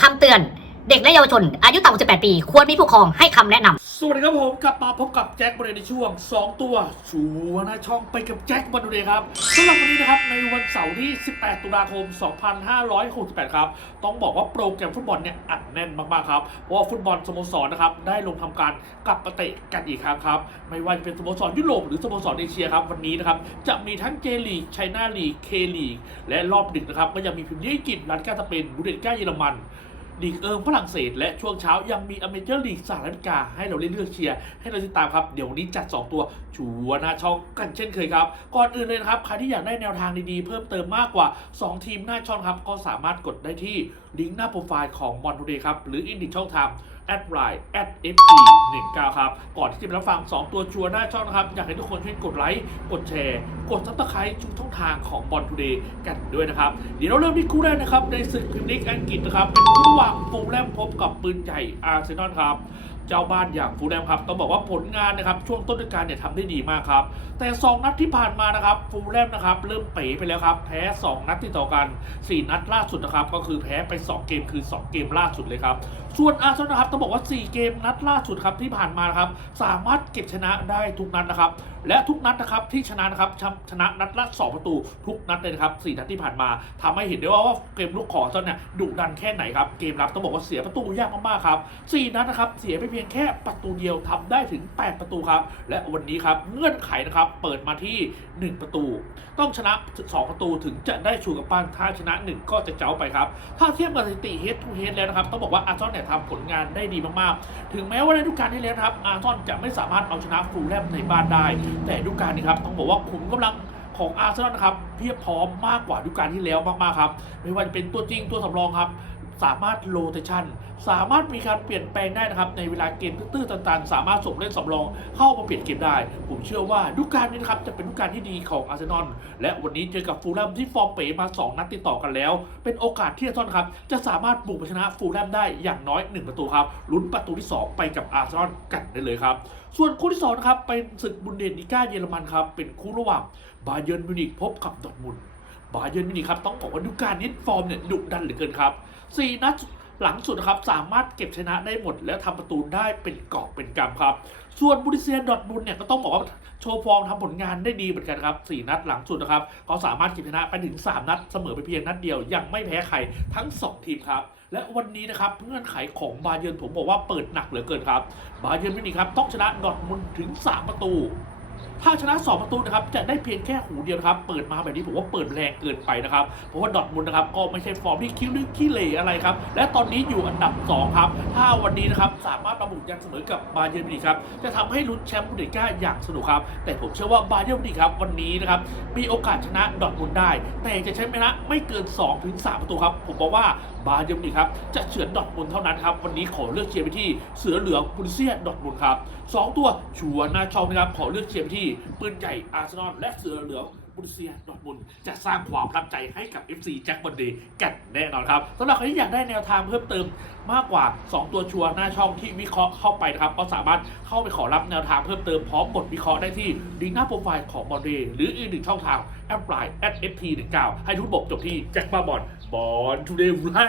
คำเตือน เด็กและเยาวชน อายุต่ำกว่า18 ปี ควรมีผู้ปกครองให้คำแนะนำสวัสดีครับผมกลับมาพบกับแจ็คบริเวณในช่วง 2 ตัวชัวร์หนะช่องไปกับแจ็คบอลดูเดย์ครับสำหรับวันนี้นะครับในวันเสาร์ที่ 18 ตุลาคม 2568 ครับ ต้องบอกว่าโปรแกรมฟุตบอลเนี่ยอัดแน่นมากๆครับ เพราะว่าฟุตบอลสโมสรนะครับได้ลงทำการกลับมาเตะกันอีกครั้งครับ ไม่ว่าจะเป็นสโมสรยุโรปหรือสโมสรเอเชียครับวันนี้นะครับจะมีทั้งเจลีกไชน่าลีกเคลีกและรอบดึกนะครับก็ยังมีพรีเมียร์ลีกอังกฤษลันก้าสเปนบูเดสกาเยอรมัน ลีกเอิงฝรั่งเศส และช่วงเช้ายังมีอเมเจอร์ลีกสหรัฐอเมริกาให้เราเลือกเชียร์ให้เราติดตามครับ เดี๋ยววันนี้จัด 2 ตัวชัวร์หน้าช่องกันเช่นเคยครับ ก่อนอื่นเลยนะครับ ใครที่อยากได้แนวทางดีๆ เพิ่มเติมมากกว่า 2 ทีมหน้าช่องครับ ก็สามารถกดได้ที่ลิงก์หน้าโปรไฟล์ของมอนทูเดย์ครับหรืออินดิช่องทาง แอดไลน์แอดเอฟีหนึ่งเก้าครับ ก่อนที่จะไปรับฟัง 2 ตัวชัวร์หน้าช่องนะครับ อยากให้ทุกคนช่วยกดไลค์ กดแชร์ กดซับสไครต์ทุกช่องทางของบอลทูเดย์กันด้วยนะครับ เดี๋ยวเราเริ่มที่คู่แรกนะครับ ในศึกพรีเมียร์ลีกอังกฤษนะครับ เป็นคู่ระหว่างฟูลแลมพบกับปืนใหญ่อาร์เซนอลครับ เจ้าบ้านอย่างฟูลแลมครับต้องบอกว่าผลงานนะครับช่วงต้นฤดูกาลเนี่ยทำได้ดีมากครับ แต่ 2 นัดที่ผ่านมานะครับฟูลแลมนะครับเริ่มเป๋ไปแล้วครับแพ้ 2 นัดติดต่อกัน 4 นัดล่าสุดนะครับก็คือแพ้ไป 2 เกมคือ 2 เกมล่าสุดเลยครับส่วนอาร์เซนอลนะครับต้องบอกว่า 4 เกมนัดล่าสุดครับที่ผ่านมานะครับสามารถเก็บชนะได้ทุกนัดนะครับและทุกนัดนะครับที่ชนะนะครับชชนะนัดละ 2 ประตูทุกนัดเลยนะครับ4นัดที่ผ่านมาทำให้เห็นได้ว่าว่าเกมลุกของอาร์เซนอลเนี่ยดุดันแค่ไหนครับเกมรับต้องบอกว่าเสียประตูยากมากๆครับ4นัดนะครับเสียไปพียงแค่ประตูเดียวทำได้ถึง 8 ประตูครับ และวันนี้ครับเงื่อนไขนะครับเปิดมาที่ 1 ประตู ต้องชนะ 2 ประตูถึงจะได้ชูกับป้านถ้าชนะ 1 ก็จะเจ้าไปครับ ถ้าเทียบกับสถิติ head to head แล้วนะครับต้องบอกว่าอาร์ซอลเนี่ยทำผลงานได้ดีมากๆ ถึงแม้ว่าในฤดูกาลที่แล้วครับอาร์ซอลจะไม่สามารถเอาชนะฟูลแลมในบ้านได้ แต่ฤดูกาลนี้ครับต้องบอกว่าขุมกำลังของอาร์เซนอลนะครับเพียบพร้อมมากกว่าฤดูกาลที่แล้วมากๆครับไม่ว่าจะเป็นตัวจริงตัวสำรองครับ สามารถโรเตชันสามารถมีการเปลี่ยนแปลงได้นะครับ ในเวลาเกมตื้อๆต่างๆสามารถส่งเล่นสำรองเข้ามาเปลี่ยนเกมได้ ผมเชื่อว่าดูกาลนี้นะครับจะเป็นดูกาลที่ดีของอาร์เซนอลและวันนี้เจอกับฟูลแลมที่ฟอร์มเป๋มา 2 นัดติดต่อกันแล้ว เป็นโอกาสที่อาร์เซนอลครับจะสามารถบุกไปชนะฟูลแลมได้อย่างน้อย 1 ประตูครับลุ้นประตูที่ 2 ไปกับอาร์เซนอลกันได้เลยครับส่วนคู่ที่2นะครับเป็นศึกบุนเดสลิก้าเยอรมันครับเป็นคู่ระหว่างบาเยิร์นมิวนิกพบกับดอร์ทมุนด์ บาเยิร์นมิวนิกครับต้องบอกว่าดูกาลนี้ฟอร์มเนี่ยดุดันเหลือเกินครับ4นัดหลังสุดครับสามารถเก็บชนะได้หมด แล้วทำประตูได้เป็นกอบเป็นกำครับ ส่วนบูริเซียดอทมุนเนี่ยก็ต้องบอกว่าโชว์ฟอร์มทำผลงานได้ดีเหมือนกันครับ 4 นัดหลังสุดนะครับเขาสามารถเก็บชนะไปถึง 3 นัดเสมอไปเพียงนัดเดียว ยังไม่แพ้ใครทั้ง 2 ทีมครับ และวันนี้นะครับเงื่อนไขของบาเยิร์นผมบอกว่าเปิดหนักเหลือเกินครับ บาเยิร์นมินิครับต้องชนะดอทมุนถึง 3 ประตูถ้าชนะ 2 ประตูนะครับจะได้เพียงแค่หูเดียวครับ เปิดมาแบบนี้ผมว่าเปิดแรงเกินไปนะครับ เพราะว่าดอทมุนนะครับก็ไม่ใช่ฟอร์มที่คิ้วลึกขี้เหร่อะไรครับ และตอนนี้อยู่อันดับ 2 ครับ ถ้าวันนี้นะครับสามารถประบุยันเสมอกับบาเยิร์มิวนิกครับจะทำให้ลุ้นแชมป์บูนเดสลิก้าอย่างสนุกครับ แต่ผมเชื่อว่าบาเยิร์มิวนิกครับวันนี้นะครับมีโอกาสชนะดอทมุนได้ แต่จะใช้ชนะไม่เกิน2ถึง3ประตูครับผมบอกว่าบาเยิร์มิวนิกครับจะเฉือนดอทมุนเท่านั้นครับวันนี้ขอเลือกเชียร์ไปที่เสือเหลืองบุนเซียดอทมุนครับสองตัวชัวร์หน้าช่องนะครับขอเลือกเชียร์ไปที่ปืนใหญ่อาร์เซนอลและเสือเหลืองบุนเซียดอทมุนจะสร้างความประทับใจให้กับ FC แจ็คบอลเดย์กันแน่นอนครับสำหรับใครที่อยากได้แนวทางเพิ่มเติมมากกว่า 2 ตัวชัวร์หน้าช่องที่วิเคราะห์เข้าไปนะครับ ก็สามารถเข้าไปขอรับแนวทางเพิ่มเติมพร้อมบทวิเคราะห์ได้ที่ลิงก์หน้าโปรไฟล์ของบอลเดย์หรืออีกหนึ่งช่องทางแอปไลน์ @ft19 ให้ทุกบบจบที่แจ็คบ้าบอลบอลทูเดย์ไร